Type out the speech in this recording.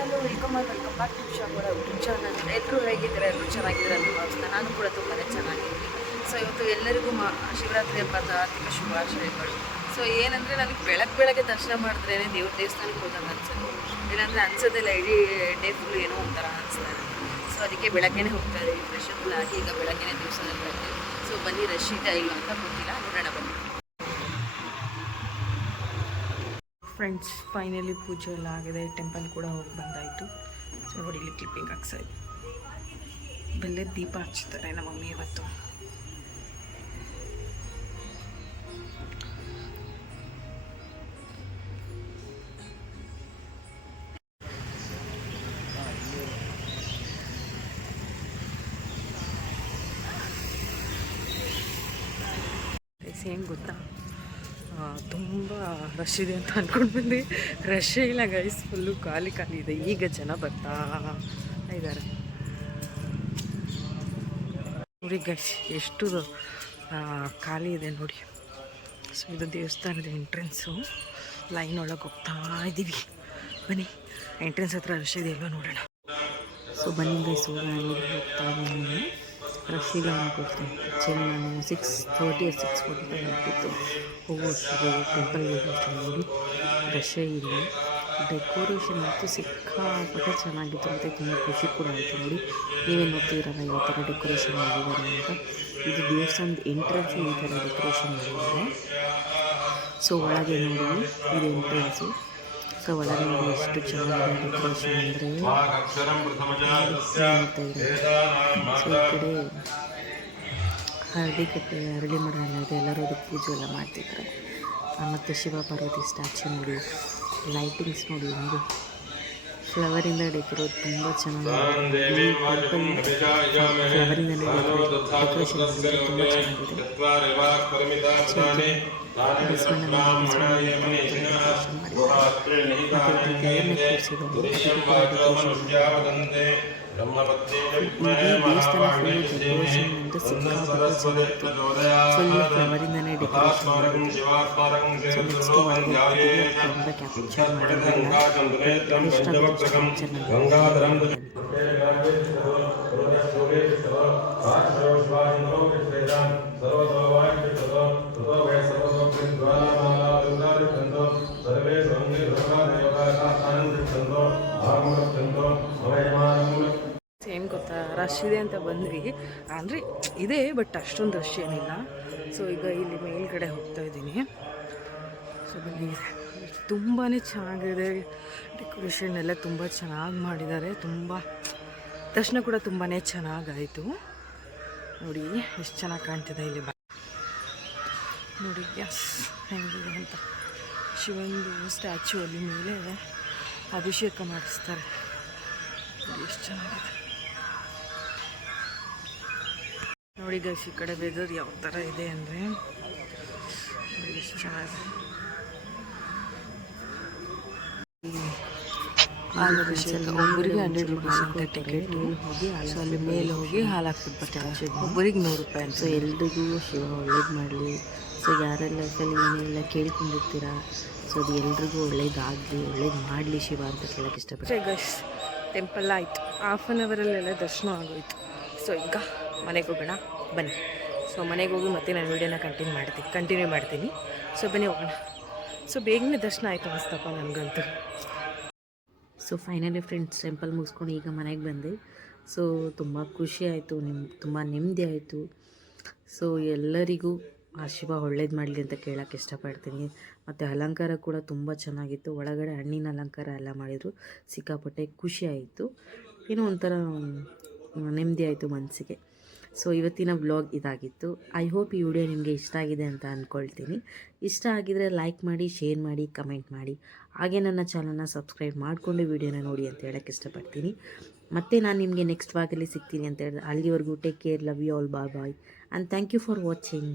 Hello welcome back to Shamara YouTube channel. ಎಲ್ಲರೂ ಹೇಗಿದ್ದಾರೆ? ಎಲ್ಲರೂ ಚೆನ್ನಾಗಿದ್ದಾರೆ ಅಂತ ಭಾವಿಸ್ತಾ ನಾನು ಕೂಡ ತುಂಬಾ ಚೆನ್ನಾಗಿದ್ದೀನಿ. ಸೊ ಇವತ್ತು ಎಲ್ಲರಿಗೂ ಶಿವರಾತ್ರಿ ಹಬ್ಬದ ಆರ್ಥಿಕ ಶುಭಾಶಯಗಳು. ಸೊ ಏನಂದರೆ ನನಗೆ ಬೆಳಗ್ಗೆ ದರ್ಶನ ಮಾಡಿದ್ರೇ ದೇವಸ್ಥಾನಕ್ಕೆ ಹೋದಾಗ ಅನ್ಸುತ್ತೆ, ಇಲ್ಲಾಂದರೆ ಅನ್ಸೋದಿಲ್ಲ. ಇಡೀ ಡೇ ಫುಲ್ ಏನೋ ಒಂಥರ ಅನಿಸ್ತಾರೆ. ಸೊ ಅದಕ್ಕೆ ಬೆಳಗ್ಗೆನೇ ಹೋಗ್ತಾ ಇದ್ದೀವಿ, ಫ್ರೆಶ್ ಅಪ್ ಆಗಿ ಈಗ ಬೆಳಗ್ಗೆನೇ ದೇವಸ್ಥಾನಕ್ಕೆ ಬರ್ತೀವಿ. ಸೊ ಬನ್ನಿ, ರಶ್ ಇದೆ ಇಲ್ಲ ಅಂತ ಗೊತ್ತಿಲ್ಲ, ನೋಡೋಣ ಬನ್ನಿ. ಫ್ರೆಂಡ್ಸ್, ಫೈನಲಿ ಪೂಜೆ ಎಲ್ಲ ಆಗಿದೆ, ಟೆಂಪಲ್ ಕೂಡ ಹೋಗಿ ಬಂದಾಯಿತು. ಸೊ ನೋಡಿ, ಇಲ್ಲಿ ಕ್ಲಿಪ್ಪಿಂಗ್ ಹಾಕ್ಸೋದು, ಬೆಲ್ಲದ ದೀಪ ಹಚ್ತಾರೆ ನಮ್ಮ ಮಮ್ಮಿ ಇವತ್ತು. ಏನು ಗೊತ್ತಾ, ತುಂಬ ರಶ್ ಇದೆ ಅಂತ ಅಂದ್ಕೊಂಡು ಬಂದು ರಶ್ಶೇ ಇಲ್ಲ ಗೈಸ್, ಫುಲ್ಲು ಖಾಲಿ ಇದೆ. ಈಗ ಜನ ಬರ್ತಾ ಇದ್ದಾರೆ ನೋಡಿ ಗೈಸ್, ಎಷ್ಟು ಖಾಲಿ ಇದೆ ನೋಡಿ. ಸೊ ಇದು ದೇವಸ್ಥಾನದ ಎಂಟ್ರೆನ್ಸು, ಲೈನ್ ಒಳಗೆ ಹೋಗ್ತಾ ಇದ್ದೀವಿ. ಬನ್ನಿ, ಎಂಟ್ರೆನ್ಸ್ ಹತ್ರ ರಶ್ ಇದೆ ಇಲ್ವ ನೋಡೋಣ. ಸೊ ಬನ್ನಿ ಗೈಸ್, ಹೋಗ್ತಾ ಇದ್ದೀನಿ. ರಶ್ ಇಲ್ಲ ಅನ್ಕೊಳ್ತೀನಿ. ಆ್ಯಕ್ಚುಲಿ ನಾನು 6:30 6:45 ಆಗ್ತಿತ್ತು ಹೋಗುವಷ್ಟು ಟೆಂಪಲ್ಗೆ ಹೋಗೋಷ್ಟು. ನೋಡಿ ರಶೇ ಇಲ್ಲ. ಡೆಕೋರೇಷನ್ ಅಂತೂ ಸಿಕ್ಕಾಪಟ್ಟೆ ಚೆನ್ನಾಗಿತ್ತು ಮತ್ತು ತುಂಬ ಖುಷಿ ಕೂಡ ಆಯಿತು. ನೋಡಿ, ನೀವೇ ನೋಡ್ತಿದ್ದೀರಲ್ಲ ಯಾವ ಥರ ಡೆಕೋರೇಷನ್ ಮಾಡಿದ್ದಾರೆ ಅಂತ. ಇದು ದೇವಸ್ಥಾನದ ಎಂಟ್ರೆನ್ಸ್ ಈ ಥರ ಡೆಕೋರೇಷನ್ ಮಾಡಿದ್ದಾರೆ. ಸೊ ಒಳಗೆ ನೋಡಿ, ಇದು ಎಂಟ್ರೆನ್ಸು. ಸೊ ಒಳಗೆ ನೋಡಿ ಎಷ್ಟು ಚೆನ್ನಾಗಿದೆ ಡೆಕೋರೇಷನ್ ಅಂದರೆ. ಸೊ ಈ ಕಡೆ ಹರಳಿ ಮರ ಎಲ್ಲ ಇದೆ, ಎಲ್ಲರೂ ಅದಕ್ಕೆ ಪೂಜೆ ಎಲ್ಲ ಮಾಡ್ತಿದ್ದಾರೆ. ಮತ್ತು ಶಿವ ಪಾರ್ವತಿ ಸ್ಟ್ಯಾಚು ನೋಡಿ, ಲೈಟಿಂಗ್ಸ್ ನೋಡಿ, ಒಂದು ಫ್ಲವರಿಂದ ಡೆಕೋರೇಟ್ ತುಂಬ ಚೆನ್ನಾಗಿದೆ. ಈ ಟೆಂಪಲ್ ಫ್ಲವರಿಂದನೇ ಡೆಕೋರೇಷನ್ ಮಾಡಿದರೆ ತುಂಬ ಚೆನ್ನಾಗಿದೆ. ಬಸವಣ್ಣ ಡೆಕೋರೇಷನ್ ಮಾಡಿದ್ದಾರೆ. ಮತ್ತು ದೇವರನ್ನ ಕೂರಿಸಿದ್ದಾರೆ, ದೇವಸ್ಥಾನ ಫುಲ್ಲು ಡೆಕೋರೇಷನ್ ಅಂತ ಸಿಕ್ಕಾಪಟ್ಟೆ ಚೆನ್ನಾಗಿತ್ತು. ಫುಲ್ ಫ್ಲವರಿಂದನೇ ಡೆಕೋರೇಷನ್ ಮಾಡಿದ್ರು. ಸೊ ನೆಕ್ಸ್ಟ್ ಒಳಗೆ ಹೋಗ್ತಿದ್ದೀವಿ, ತುಂಬ ಕ್ಯಾಪ್ಚರ್ ಮಾಡಿರಲಿಲ್ಲ, ಇಷ್ಟಾಗುತ್ತೆ ಕ್ಯಾಪ್ಚರ್ ಮಾಡಿದ್ದಾರೆ. ಏನು ಗೊತ್ತಾ, ರಶ್ ಇದೆ ಅಂತ ಬಂದ್ವಿ, ಅಂದರೆ ಇದೆ ಬಟ್ ಅಷ್ಟೊಂದು ರಶ್ ಏನಿಲ್ಲ. ಸೊ ಈಗ ಇಲ್ಲಿ ಮೇಲ್ಗಡೆ ಹೋಗ್ತಾ ಇದ್ದೀನಿ. ಸೊ ಬನ್ನಿ, ತುಂಬಾ ಚೆನ್ನಾಗಿದೆ ಡೆಕೋರೇಷನ್ ಎಲ್ಲ, ತುಂಬ ಚೆನ್ನಾಗಿ ಮಾಡಿದ್ದಾರೆ. ತುಂಬ ದರ್ಶನ ಕೂಡ ತುಂಬಾ ಚೆನ್ನಾಗಾಯಿತು. ನೋಡಿ ಎಷ್ಟು ಚೆನ್ನಾಗಿ ಕಾಣ್ತಿದೆ ಇಲ್ಲಿ ನೋಡಿ. ಎಸ್, ಹೆಂಗಿದೆ ಅಂತ. ಶಿವಂದು ಸ್ಟ್ಯಾಚು ಅಲ್ಲಿ ಮೇಲೆ ಅಭಿಷೇಕ ಮಾಡಿಸ್ತಾರೆ. ಎಷ್ಟು ಚೆನ್ನಾಗಿದೆ ನೋಡಿ ಗೈಸ್. ಈ ಕಡೆ ವೆದರ್ ಯಾವ ಥರ ಇದೆ ಅಂದರೆ ಎಷ್ಟು ಚೆನ್ನಾಗಿದೆ. ಹಾಲು ಅಭಿಷೇಕ ಒಬ್ಬರಿಗೆ 100 ರೂಪೀಸ್ ಅಂತ ಟಿಕೆಟು. ಸೊ ಅಲ್ಲಿ ಮೇಲೆ ಹೋಗಿ ಹಾಲು ಹಾಕ್ಬಿಟ್ಟು ಬರ್ತಾರೆ. ಒಬ್ಬರಿಗೆ 100 ರೂಪಾಯಿ ಅಂತ. ಸೊ ಎಲ್ರಿಗೂ ಶಿವ ಒಳ್ಳೇದು ಮಾಡಲಿ. ಸೊ ಯಾರೆಲ್ಲ ಲೈಫಲ್ಲಿ ಏನೆಲ್ಲ ಕೇಳ್ಕೊಂಡಿರ್ತೀರಾ, ಸೊ ಅದು ಎಲ್ರಿಗೂ ಒಳ್ಳೇದಾಗಲಿ, ಒಳ್ಳೇದು ಮಾಡಲಿ ಶಿವ ಅಂತ ಕೇಳೋಕ್ಕೆ ಇಷ್ಟಪಡ್ತೀನಿ. ಗೈಸ್, ಟೆಂಪಲ್ ಆಯಿತು, ಹಾಫ್ ಆನ್ ಅವರಲ್ಲೆಲ್ಲ ದರ್ಶನ ಆಗೋಯಿತು. ಸೊ ಈಗ ಮನೆಗೆ ಹೋಗೋಣ ಬನ್ನಿ. ಸೊ ಮನೆಗೆ ಹೋಗಿ ಮತ್ತೆ ನಾನು ವೀಡಿಯೋನ ಕಂಟಿನ್ಯೂ ಮಾಡ್ತೀನಿ. ಸೊ ಬನ್ನಿ ಹೋಗೋಣ. ಸೊ ಬೇಗನೆ ದರ್ಶನ ಆಯಿತು ಅನಿಸ್ತಪ್ಪ ನನಗಂತೂ. ಸೊ ಫೈನಲಿ ಫ್ರೆಂಡ್ಸ್, ಟೆಂಪಲ್ ಮುಗಿಸ್ಕೊಂಡು ಈಗ ಮನೆಗೆ ಬಂದೆ. ಸೊ ತುಂಬ ಖುಷಿ ಆಯಿತು, ತುಂಬ ನೆಮ್ಮದಿ ಆಯಿತು. ಸೊ ಎಲ್ಲರಿಗೂ ಆ ಶಿವ ಒಳ್ಳೇದು ಮಾಡಲಿ ಅಂತ ಕೇಳೋಕ್ಕೆ ಇಷ್ಟಪಡ್ತೀನಿ. ಮತ್ತು ಅಲಂಕಾರ ಕೂಡ ತುಂಬ ಚೆನ್ನಾಗಿತ್ತು. ಒಳಗಡೆ ಹಣ್ಣಿನ ಅಲಂಕಾರ ಎಲ್ಲ ಮಾಡಿದರು, ಸಿಕ್ಕಾಪಟ್ಟೆ ಖುಷಿ ಆಯಿತು. ಏನೋ ಒಂಥರ ನೆಮ್ಮದಿ ಆಯಿತು ಮನಸ್ಸಿಗೆ. ಸೊ ಇವತ್ತಿನ ವ್ಲಾಗ್ ಇದಾಗಿತ್ತು. ಐ ಹೋಪ್ ಈ ವಿಡಿಯೋ ನಿಮಗೆ ಇಷ್ಟ ಆಗಿದೆ ಅಂತ ಅಂದ್ಕೊಳ್ತೀನಿ. ಇಷ್ಟ ಆಗಿದರೆ ಲೈಕ್ ಮಾಡಿ, ಶೇರ್ ಮಾಡಿ, ಕಮೆಂಟ್ ಮಾಡಿ. ಹಾಗೆ ನನ್ನ ಚಾನಲ್ನ ಸಬ್ಸ್ಕ್ರೈಬ್ ಮಾಡಿಕೊಂಡು ವಿಡಿಯೋನ ನೋಡಿ ಅಂತ ಹೇಳೋಕ್ಕೆ ಇಷ್ಟಪಡ್ತೀನಿ. ಮತ್ತು ನಾನು ನಿಮಗೆ ನೆಕ್ಸ್ಟ್ ವಾಗಲ್ಲಿ ಸಿಗ್ತೀನಿ ಅಂತ ಹೇಳಿದ್ರೆ, ಅಲ್ಲಿವರೆಗೂ take care, love you all, bye bye and thank you for watching.